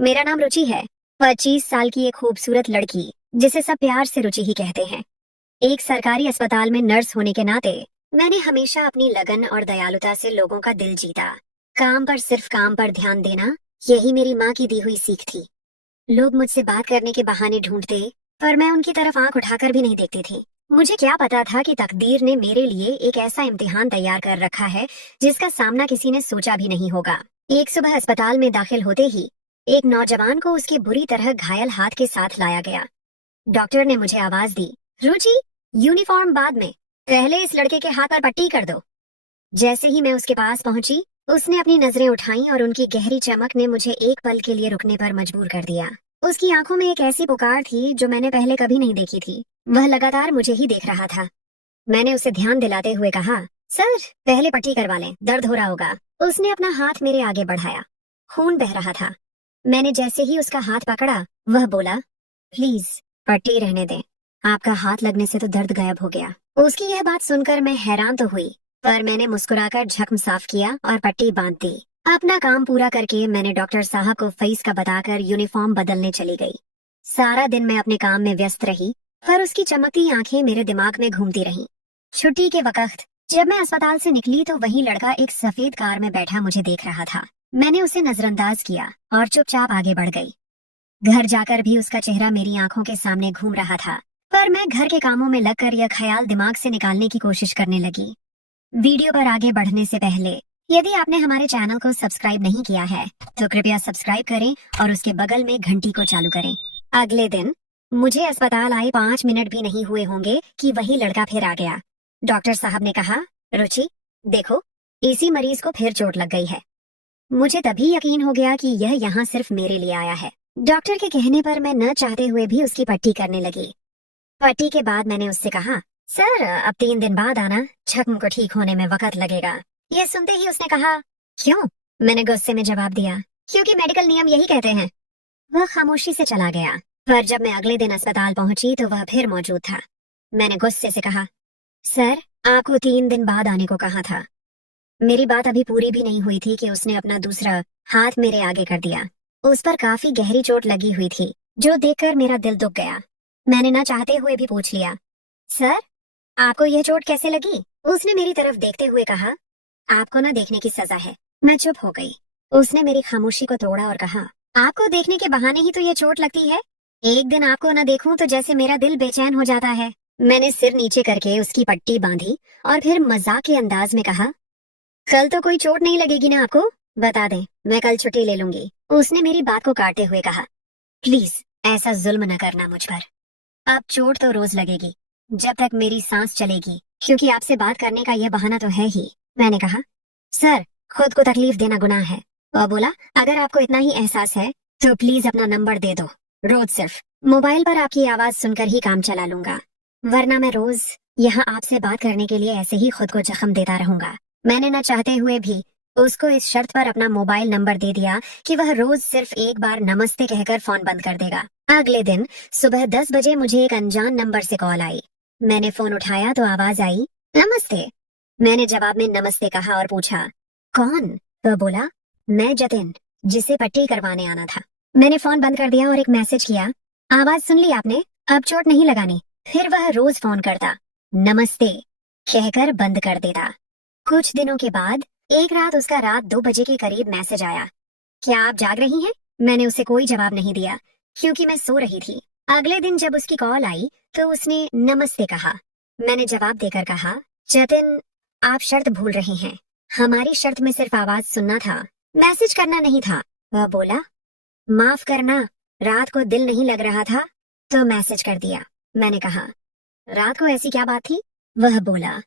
मेरा नाम रुचि है। 25 साल की एक खूबसूरत लड़की, जिसे सब प्यार से रुचि ही कहते हैं। एक सरकारी अस्पताल में नर्स होने के नाते मैंने हमेशा अपनी लगन और दयालुता से लोगों का दिल जीता। काम पर सिर्फ काम पर ध्यान देना, यही मेरी माँ की दी हुई सीख थी। लोग मुझसे बात करने के बहाने ढूंढते, पर मैं उनकी तरफ आंख उठाकर भी नहीं देखती थी। मुझे क्या पता था कि तकदीर ने मेरे लिए एक ऐसा इम्तिहान तैयार कर रखा है जिसका सामना किसी ने सोचा भी नहीं होगा। एक सुबह अस्पताल में दाखिल होते ही एक नौजवान को उसके बुरी तरह घायल हाथ के साथ लाया गया। डॉक्टर ने मुझे आवाज दी, रुचि, यूनिफॉर्म बाद में, पहले इस लड़के के हाथ पर पट्टी कर दो। जैसे ही मैं उसके पास पहुंची, उसने अपनी नजरें उठाई और उनकी गहरी चमक ने मुझे एक पल के लिए रुकने पर मजबूर कर दिया। उसकी आंखों में एक ऐसी पुकार थी जो मैंने पहले कभी नहीं देखी थी। वह लगातार मुझे ही देख रहा था। मैंने उसे ध्यान दिलाते हुए कहा, सर, पहले पट्टी करवा लें, दर्द हो रहा होगा। उसने अपना हाथ मेरे आगे बढ़ाया। खून बह रहा था। मैंने जैसे ही उसका हाथ पकड़ा, वह बोला, प्लीज पट्टी रहने दें, आपका हाथ लगने से तो दर्द गायब हो गया। उसकी यह बात सुनकर मैं हैरान तो हुई, पर मैंने मुस्कुराकर जख्म साफ किया और पट्टी बांध दी। अपना काम पूरा करके मैंने डॉक्टर साहब को फीस का बताकर यूनिफॉर्म बदलने चली गई। सारा दिन मैं अपने काम में व्यस्त रही, पर उसकी चमकती आंखें मेरे दिमाग में घूमती रहीं। छुट्टी के वक्त जब मैं अस्पताल से निकली तो वही लड़का एक सफेद कार में बैठा मुझे देख रहा था। मैंने उसे नजरअंदाज किया और चुपचाप आगे बढ़ गई। घर जाकर भी उसका चेहरा मेरी आंखों के सामने घूम रहा था, पर मैं घर के कामों में लगकर यह ख्याल दिमाग से निकालने की कोशिश करने लगी। वीडियो पर आगे बढ़ने से पहले, यदि आपने हमारे चैनल को सब्सक्राइब नहीं किया है तो कृपया सब्सक्राइब करें और उसके बगल में घंटी को चालू करें। अगले दिन मुझे अस्पताल आए 5 मिनट भी नहीं हुए होंगे कि वही लड़का फिर आ गया। डॉक्टर साहब ने कहा, रुचि, देखो, इसी मरीज को फिर चोट लग गई है। मुझे तभी यकीन हो गया कि यह यहाँ सिर्फ मेरे लिए आया है। डॉक्टर के कहने पर मैं न चाहते हुए भी उसकी पट्टी करने लगी। पट्टी के बाद मैंने उससे कहा, सर, अब 3 दिन बाद आना, जख्म को ठीक होने में वक्त लगेगा। यह सुनते ही उसने कहा, क्यों? मैंने गुस्से में जवाब दिया, क्योंकि मेडिकल नियम यही कहते हैं। वह खामोशी से चला गया, पर जब मैं अगले दिन अस्पताल पहुंची तो वह फिर मौजूद था। मैंने गुस्से से कहा, सर, आपको 3 दिन बाद आने को कहा था। मेरी बात अभी पूरी भी नहीं हुई थी कि उसने अपना दूसरा हाथ मेरे आगे कर दिया। उस पर काफी गहरी चोट लगी हुई थी, जो देखकर मेरा दिल दुख गया। मैंने ना चाहते हुए भी पूछ लिया, सर, आपको यह चोट कैसे लगी? उसने मेरी तरफ देखते हुए कहा, आपको ना देखने की सजा है। मैं चुप हो गई। उसने मेरी खामोशी को तोड़ा और कहा, आपको देखने के बहाने ही तो ये चोट लगती है। एक दिन आपको न देखूं तो जैसे मेरा दिल बेचैन हो जाता है। मैंने सिर नीचे करके उसकी पट्टी बांधी और फिर मजाक के अंदाज में कहा, कल तो कोई चोट नहीं लगेगी ना आपको? बता दें, मैं कल छुट्टी ले लूंगी। उसने मेरी बात को काटते हुए कहा, प्लीज ऐसा जुल्म न करना मुझ पर। अब चोट तो रोज लगेगी, जब तक मेरी सांस चलेगी, क्योंकि आपसे बात करने का यह बहाना तो है ही। मैंने कहा, सर, खुद को तकलीफ देना गुनाह है। वह बोला, अगर आपको इतना ही एहसास है तो प्लीज अपना नंबर दे दो। रोज सिर्फ मोबाइल पर आपकी आवाज सुनकर ही काम चला लूंगा, वरना मैं रोज यहाँ आपसे बात करने के लिए ऐसे ही खुद को जख्म देता रहूंगा। मैंने न चाहते हुए भी उसको इस शर्त पर अपना मोबाइल नंबर दे दिया कि वह रोज सिर्फ एक बार नमस्ते कहकर फोन बंद कर देगा। अगले दिन सुबह 10 बजे मुझे एक अनजान नंबर से कॉल आई। मैंने फोन उठाया तो आवाज आई, नमस्ते। मैंने जवाब में नमस्ते कहा और पूछा, कौन? तो बोला, मैं जतिन, जिसे पट्टी करवाने आना था। मैंने फोन बंद कर दिया और एक मैसेज किया, आवाज सुन ली आपने, अब चोट नहीं लगानी। फिर वह रोज फोन करता, नमस्ते कहकर बंद कर देता। कुछ दिनों के बाद एक रात उसका रात 2 बजे के करीब मैसेज आया, क्या आप जाग रही हैं? मैंने उसे कोई जवाब नहीं दिया, क्योंकि मैं सो रही थी। अगले दिन जब उसकी कॉल आई तो उसने नमस्ते कहा। मैंने जवाब देकर कहा, जतिन, आप शर्त भूल रही हैं। हमारी शर्त में सिर्फ आवाज सुनना था, मैसेज करना नहीं था। वह बोला, माफ करना, रात को दिल नहीं लग रहा था तो मैसेज कर दिया। मैंने कहा, रात को ऐसी क्या बात थी? वह बोला,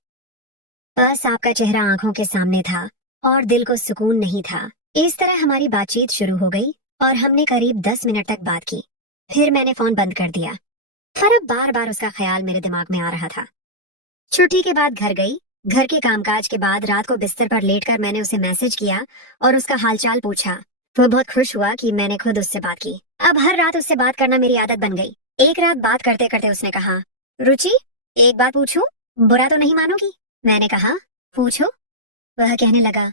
बस आपका चेहरा आंखों के सामने था और दिल को सुकून नहीं था। इस तरह हमारी बातचीत शुरू हो गई और हमने करीब 10 मिनट तक बात की। फिर मैंने फोन बंद कर दिया, पर अब बार बार उसका ख्याल मेरे दिमाग में आ रहा था। छुट्टी के बाद घर गई। घर के कामकाज के बाद रात को बिस्तर पर लेटकर मैंने उसे मैसेज किया और उसका हालचाल पूछा। वो बहुत खुश हुआ कि मैंने खुद उससे बात की। अब हर रात उससे बात करना मेरी आदत बन गई। एक रात बात करते करते उसने कहा, रुचि, एक बात पूछूं? बुरा तो नहीं मानोगी? मैंने कहा, पूछो। वह कहने लगा,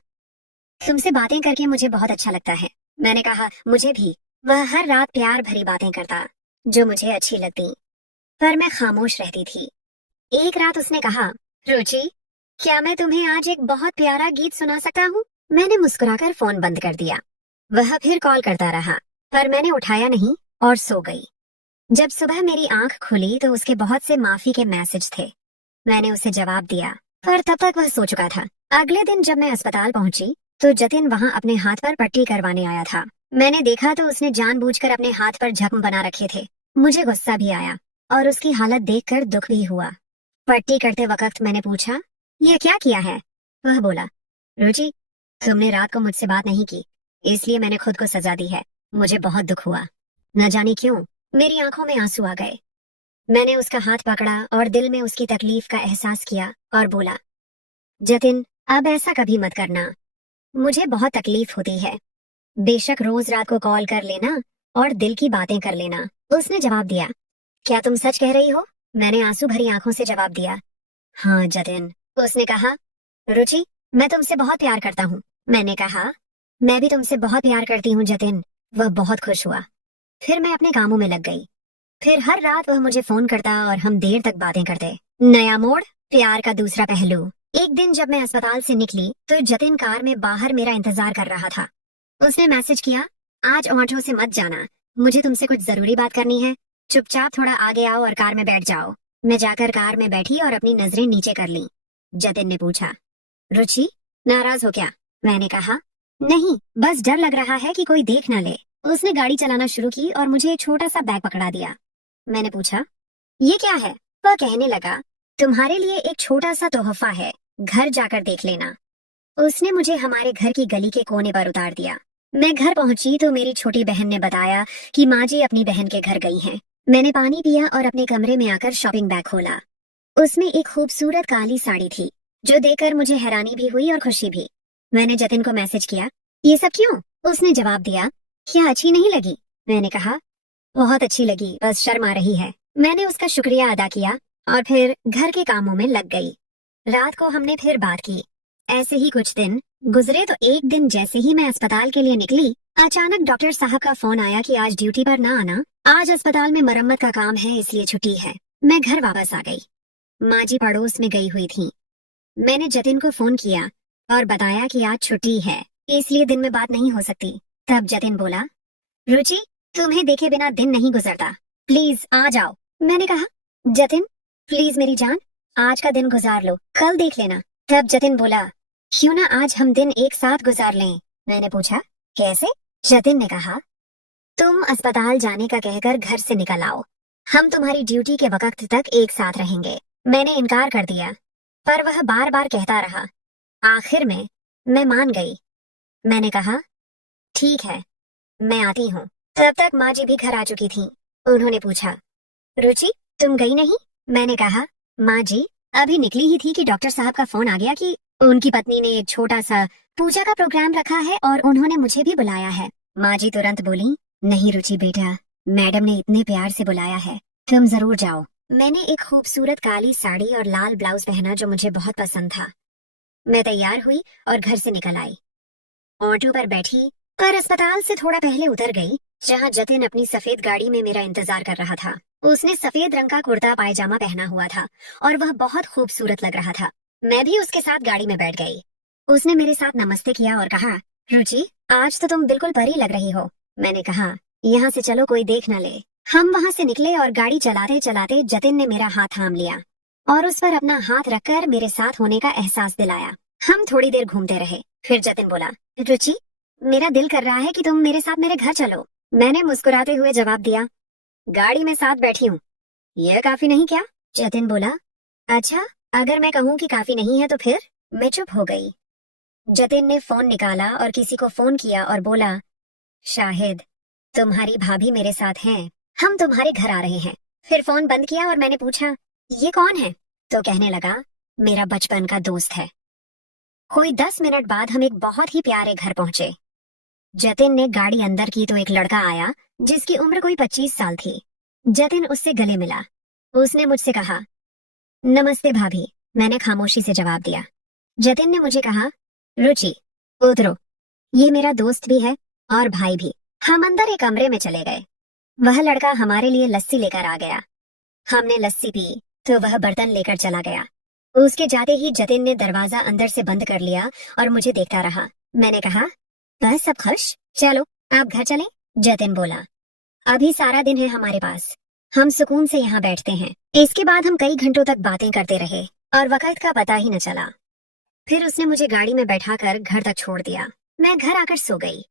तुमसे बातें करके मुझे बहुत अच्छा लगता है। मैंने कहा, मुझे भी। वह हर रात प्यार भरी बातें करता जो मुझे अच्छी लगती, पर मैं खामोश रहती थी। एक रात उसने कहा, रुचि, क्या मैं तुम्हें आज एक बहुत प्यारा गीत सुना सकता हूँ? मैंने मुस्कुराकर फोन बंद कर दिया। वह फिर कॉल करता रहा, पर मैंने उठाया नहीं और सो गई। जब सुबह मेरी आंख खुली तो उसके बहुत से माफी के मैसेज थे। मैंने उसे जवाब दिया, पर तब तक वह सो चुका था। अगले दिन जब मैं अस्पताल पहुंची तो जतिन वहां अपने हाथ पर पट्टी करवाने आया था। मैंने देखा तो उसने जानबूझकर अपने हाथ पर जख्म बना रखे थे। मुझे गुस्सा भी आया और उसकी हालत देखकर दुख भी हुआ। पट्टी करते वक्त मैंने पूछा, यह क्या किया है? वह बोला, रुचि, तुमने रात को मुझसे बात नहीं की, इसलिए मैंने खुद को सजा दी है। मुझे बहुत दुख हुआ। न जाने क्यों मेरी आंखों में आंसू आ गए। मैंने उसका हाथ पकड़ा और दिल में उसकी तकलीफ का एहसास किया और बोला, जतिन, अब ऐसा कभी मत करना। मुझे बहुत तकलीफ होती है। बेशक रोज रात को कॉल कर लेना और दिल की बातें कर लेना। उसने जवाब दिया, क्या तुम सच कह रही हो? मैंने आंसू भरी आंखों से जवाब दिया, हाँ जतिन। उसने कहा, रुचि, मैं तुमसे बहुत प्यार करता हूँ। मैंने कहा, मैं भी तुमसे बहुत प्यार करती हूँ जतिन। वह बहुत खुश हुआ। फिर मैं अपने कामों में लग गई। फिर हर रात वह मुझे फोन करता और हम देर तक बातें करते। नया मोड़, प्यार का दूसरा पहलू। एक दिन जब मैं अस्पताल से निकली तो जतिन कार में बाहर मेरा इंतजार कर रहा था। उसने मैसेज किया, आज ऑटो से मत जाना, मुझे तुमसे कुछ जरूरी बात करनी है। चुपचाप थोड़ा आगे आओ और कार में बैठ जाओ। मैं जाकर कार में बैठी और अपनी नजरें नीचे कर ली। जतिन ने पूछा, रुचि, नाराज हो क्या? मैंने कहा, नहीं, बस डर लग रहा है कि कोई देख न ले। उसने गाड़ी चलाना शुरू की और मुझे एक छोटा सा बैग पकड़ा दिया। मैंने पूछा, ये क्या है? वह कहने लगा, तुम्हारे लिए एक छोटा सा तोहफा है, घर जाकर देख लेना। उसने मुझे हमारे घर की गली के कोने पर उतार दिया। मैं घर पहुंची तो मेरी छोटी बहन ने बताया कि माँ जी अपनी बहन के घर गई हैं। मैंने पानी पिया और अपने कमरे में आकर शॉपिंग बैग खोला। उसमें एक खूबसूरत काली साड़ी थी, जो देखकर मुझे हैरानी भी हुई और खुशी भी। मैंने जतिन को मैसेज किया, ये सब क्यों? उसने जवाब दिया, क्या अच्छी नहीं लगी? मैंने कहा, बहुत अच्छी लगी, बस शर्म आ रही है। मैंने उसका शुक्रिया अदा किया और फिर घर के कामों में लग गई। रात को हमने फिर बात की। ऐसे ही कुछ दिन गुजरे तो एक दिन जैसे ही मैं अस्पताल के लिए निकली, अचानक डॉक्टर साहब का फोन आया कि आज ड्यूटी पर ना आना, आज अस्पताल में मरम्मत का काम है, इसलिए छुट्टी है। मैं घर वापस आ गई। माँ जी पड़ोस में गई हुई थी। मैंने जतिन को फोन किया और बताया कि आज छुट्टी है, इसलिए दिन में बात नहीं हो सकती। तब जतिन बोला, रुचि, तुम्हें देखे बिना दिन नहीं गुजरता, प्लीज आ जाओ। मैंने कहा, जतिन, प्लीज मेरी जान, आज का दिन गुजार लो, कल देख लेना। तब जतिन बोला, क्यों ना आज हम दिन एक साथ गुजार लें? मैंने पूछा, कैसे? जतिन ने कहा, तुम अस्पताल जाने का कहकर घर से निकल आओ, हम तुम्हारी ड्यूटी के वक्त तक एक साथ रहेंगे। मैंने इनकार कर दिया, पर वह बार बार कहता रहा। आखिर में मैं मान गई। मैंने कहा, ठीक है, मैं आती हूँ। तब तक माँ जी भी घर आ चुकी थी। उन्होंने पूछा, रुचि, तुम गई नहीं? मैंने कहा, माँ जी, अभी निकली ही थी कि डॉक्टर साहब का फोन आ गया कि उनकी पत्नी ने एक छोटा सा पूजा का प्रोग्राम रखा है और उन्होंने मुझे भी बुलाया है। माँ जी तुरंत बोली, नहीं रुचि बेटा, मैडम ने इतने प्यार से बुलाया है, तुम जरूर जाओ। मैंने एक खूबसूरत काली साड़ी और लाल ब्लाउज पहना जो मुझे बहुत पसंद था। मैं तैयार हुई और घर से निकल आई। ऑटो पर बैठी और अस्पताल से थोड़ा पहले उतर गई, जहाँ जतिन अपनी सफेद गाड़ी में मेरा इंतजार कर रहा था। उसने सफेद रंग का कुर्ता पायजामा पहना हुआ था और वह बहुत खूबसूरत लग रहा था। मैं भी उसके साथ गाड़ी में बैठ गई। उसने मेरे साथ नमस्ते किया और कहा, रुचि, आज तो तुम बिल्कुल परी लग रही हो। मैंने कहा, यहाँ से चलो, कोई देख न ले। हम वहाँ से निकले और गाड़ी चलाते चलाते जतिन ने मेरा हाथ थाम लिया और उस पर अपना हाथ रखकर मेरे साथ होने का एहसास दिलाया। हम थोड़ी देर घूमते रहे। फिर जतिन बोला, रुचि, मेरा दिल कर रहा है कि तुम मेरे साथ मेरे घर चलो। मैंने मुस्कुराते हुए जवाब दिया, गाड़ी में साथ बैठी हूँ, यह काफी नहीं क्या? जतिन बोला, अच्छा, अगर मैं कहूँ कि काफी नहीं है तो फिर? मैं चुप हो गई। जतिन ने फोन निकाला और किसी को फोन किया और बोला, शाहिद, तुम्हारी भाभी मेरे साथ हैं, हम तुम्हारे घर आ रहे हैं। फिर फोन बंद किया और मैंने पूछा, ये कौन है? तो कहने लगा, मेरा बचपन का दोस्त है। कोई 10 मिनट बाद हम एक बहुत ही प्यारे घर पहुंचे। जतिन ने गाड़ी अंदर की तो एक लड़का आया जिसकी उम्र कोई 25 साल थी। जतिन उससे गले मिला। उसने मुझसे कहा, नमस्ते भाभी। मैंने खामोशी से जवाब दिया। जतिन ने मुझे कहा, रुचि, उतरो, ये मेरा दोस्त भी है और भाई भी। हम अंदर एक कमरे में चले गए। वह लड़का हमारे लिए लस्सी लेकर आ गया। हमने लस्सी पी तो वह बर्तन लेकर चला गया। उसके जाते ही जतिन ने दरवाजा अंदर से बंद कर लिया और मुझे देखता रहा। मैंने कहा, बस सब खुश, चलो आप घर चलें। जतिन बोला, अभी सारा दिन है हमारे पास, हम सुकून से यहाँ बैठते हैं। इसके बाद हम कई घंटों तक बातें करते रहे और वक्त का पता ही न चला। फिर उसने मुझे गाड़ी में बैठाकर घर तक छोड़ दिया। मैं घर आकर सो गई।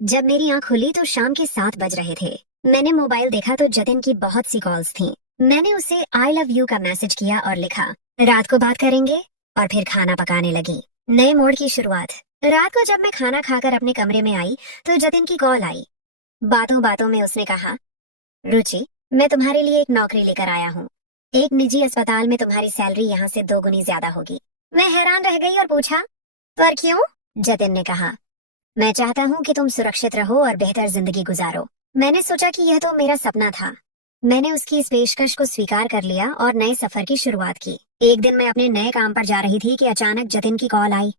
जब मेरी आंख खुली तो शाम के 7 बज रहे थे। मैंने मोबाइल देखा तो जतिन की बहुत सी कॉल्स थीं। मैंने उसे आई लव यू का मैसेज किया और लिखा, रात को बात करेंगे। और फिर खाना पकाने लगी। नए मोड़ की शुरुआत। रात को जब मैं खाना खाकर अपने कमरे में आई तो जतिन की कॉल आई। बातों बातों में उसने कहा, रुचि, मैं तुम्हारे लिए एक नौकरी लेकर आया हूँ। एक निजी अस्पताल में तुम्हारी सैलरी यहाँ से 2 गुनी ज्यादा होगी। मैं हैरान रह गई और पूछा, पर क्यों? जतिन ने कहा, मैं चाहता हूँ कि तुम सुरक्षित रहो और बेहतर जिंदगी गुजारो। मैंने सोचा कि यह तो मेरा सपना था। मैंने उसकी इस पेशकश को स्वीकार कर लिया और नए सफर की शुरुआत की। एक दिन मैं अपने नए काम पर जा रही थी कि अचानक जतिन की कॉल आई।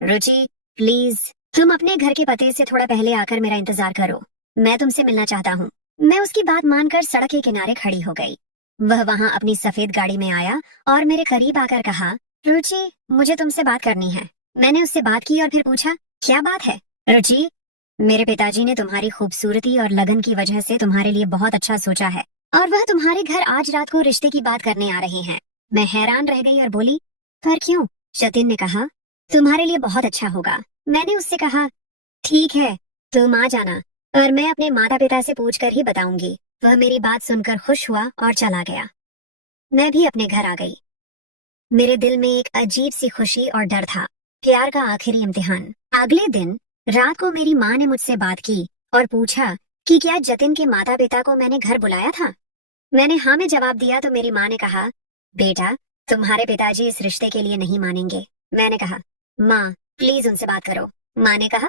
रुचि, प्लीज तुम अपने घर के पते से थोड़ा पहले आकर मेरा इंतजार करो, मैं तुमसे मिलना चाहता हूँ। मैं उसकी बात मानकर सड़क के किनारे खड़ी हो गई। वह वहाँ अपनी सफेद गाड़ी में आया और मेरे करीब आकर कहा, रुचि, मुझे तुमसे बात करनी है। मैंने उससे बात की और फिर पूछा, क्या बात है? रुचि, मेरे पिताजी ने तुम्हारी खूबसूरती और लगन की वजह से तुम्हारे लिए बहुत अच्छा सोचा है और वह तुम्हारे घर आज रात को रिश्ते की बात करने आ रहे हैं। मैं हैरान रह गई और बोली, पर क्यों? जतिन ने कहा, तुम्हारे लिए बहुत अच्छा होगा। मैंने उससे कहा, ठीक है, तुम आ जाना और मैं अपने माता पिता से पूछकर ही बताऊंगी। वह मेरी बात सुनकर खुश हुआ और चला गया। मैं भी अपने घर आ गई। मेरे दिल में एक अजीब सी खुशी और डर था। प्यार का आखिरी इम्तिहान। अगले दिन रात को मेरी माँ ने मुझसे बात की और पूछा कि क्या जतिन के माता पिता को मैंने घर बुलाया था। मैंने हाँ में जवाब दिया तो मेरी माँ ने कहा, बेटा, तुम्हारे पिताजी इस रिश्ते के लिए नहीं मानेंगे। मैंने कहा, माँ प्लीज उनसे बात करो। माँ ने कहा,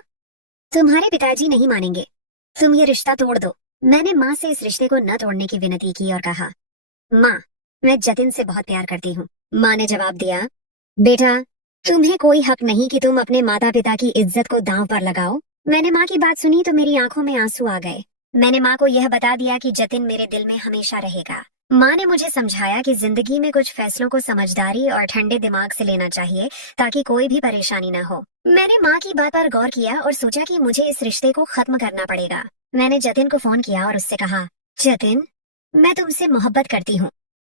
तुम्हारे पिताजी नहीं मानेंगे, तुम ये रिश्ता तोड़ दो। मैंने माँ से इस रिश्ते को न तोड़ने की विनती की और कहा, माँ, मैं जतिन से बहुत प्यार करती हूँ। माँ ने जवाब दिया, बेटा, तुम्हें कोई हक नहीं कि तुम अपने माता पिता की इज्जत को दांव पर लगाओ। मैंने माँ की बात सुनी तो मेरी आंखों में आंसू आ गए। मैंने माँ को यह बता दिया कि जतिन मेरे दिल में हमेशा रहेगा। माँ ने मुझे समझाया कि जिंदगी में कुछ फैसलों को समझदारी और ठंडे दिमाग से लेना चाहिए ताकि कोई भी परेशानी न हो। मैंने माँ की बात पर गौर किया और सोचा कि मुझे इस रिश्ते को खत्म करना पड़ेगा। मैंने जतिन को फोन किया और उससे कहा, जतिन, मैं तुमसे मोहब्बत करती हूँ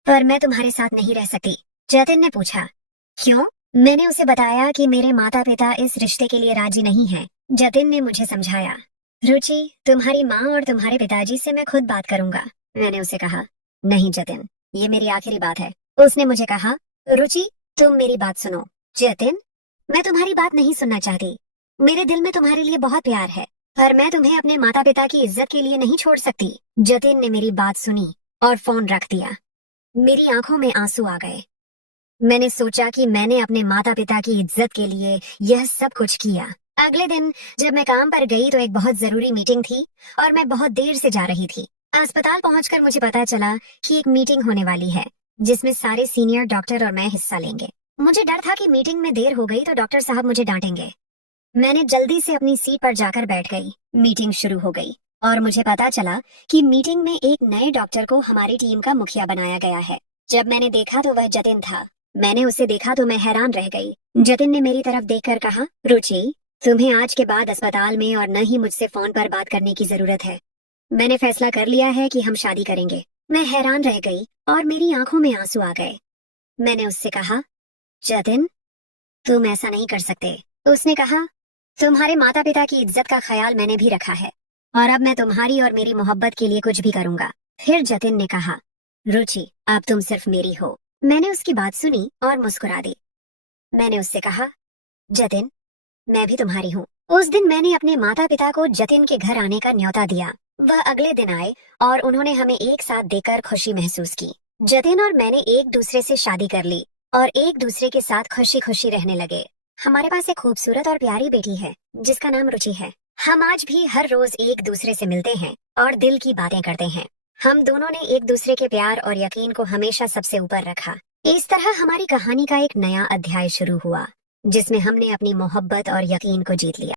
पर मैं तुम्हारे साथ नहीं रह सकती। जतिन ने पूछा, क्यों? मैंने उसे बताया कि मेरे माता पिता इस रिश्ते के लिए राजी नहीं हैं। जतिन ने मुझे समझाया, रुचि, तुम्हारी माँ और तुम्हारे पिताजी से मैं खुद बात करूंगा। मैंने उसे कहा, नहीं जतिन, ये मेरी आखिरी बात है। उसने मुझे कहा, रुचि, तुम मेरी बात सुनो। जतिन, मैं तुम्हारी बात नहीं सुनना चाहती। मेरे दिल में तुम्हारे लिए बहुत प्यार है पर मैं तुम्हें अपने माता पिता की इज्जत के लिए नहीं छोड़ सकती। जतिन ने मेरी बात सुनी और फोन रख दिया। मेरी आंखों में आंसू आ गए। मैंने सोचा कि मैंने अपने माता पिता की इज्जत के लिए यह सब कुछ किया। अगले दिन जब मैं काम पर गई तो एक बहुत जरूरी मीटिंग थी और मैं बहुत देर से जा रही थी। अस्पताल पहुंचकर मुझे पता चला कि एक मीटिंग होने वाली है जिसमें सारे सीनियर डॉक्टर और मैं हिस्सा लेंगे। मुझे डर था कि मीटिंग में देर हो गई तो डॉक्टर साहब मुझे डांटेंगे। मैंने जल्दी से अपनी सीट पर जाकर बैठ गई। मीटिंग शुरू हो गई और मुझे पता चला कि मीटिंग में एक नए डॉक्टर को हमारी टीम का मुखिया बनाया गया है। जब मैंने देखा तो वह जतिन था। मैंने उसे देखा तो मैं हैरान रह गई। जतिन ने मेरी तरफ देखकर कहा, रुचि, तुम्हें आज के बाद अस्पताल में और न ही मुझसे फोन पर बात करने की जरूरत है। मैंने फैसला कर लिया है कि हम शादी करेंगे। मैं हैरान रह गई और मेरी आंखों में आंसू आ गए। मैंने उससे कहा, जतिन, तुम ऐसा नहीं कर सकते। उसने कहा, तुम्हारे माता पिता की इज्जत का ख्याल मैंने भी रखा है और अब मैं तुम्हारी और मेरी मोहब्बत के लिए कुछ भी करूंगा। फिर जतिन ने कहा, रुचि, अब तुम सिर्फ मेरी हो। मैंने उसकी बात सुनी और मुस्कुरा दी। मैंने उससे कहा, जतिन, मैं भी तुम्हारी हूँ। उस दिन मैंने अपने माता पिता को जतिन के घर आने का न्योता दिया। वह अगले दिन आए और उन्होंने हमें एक साथ देखकर खुशी महसूस की। जतिन और मैंने एक दूसरे से शादी कर ली और एक दूसरे के साथ खुशी खुशी रहने लगे। हमारे पास एक खूबसूरत और प्यारी बेटी है जिसका नाम रुचि है। हम आज भी हर रोज एक दूसरे से मिलते हैं और दिल की बातें करते हैं। हम दोनों ने एक दूसरे के प्यार और यकीन को हमेशा सबसे ऊपर रखा। इस तरह हमारी कहानी का एक नया अध्याय शुरू हुआ जिसमें हमने अपनी मोहब्बत और यकीन को जीत लिया।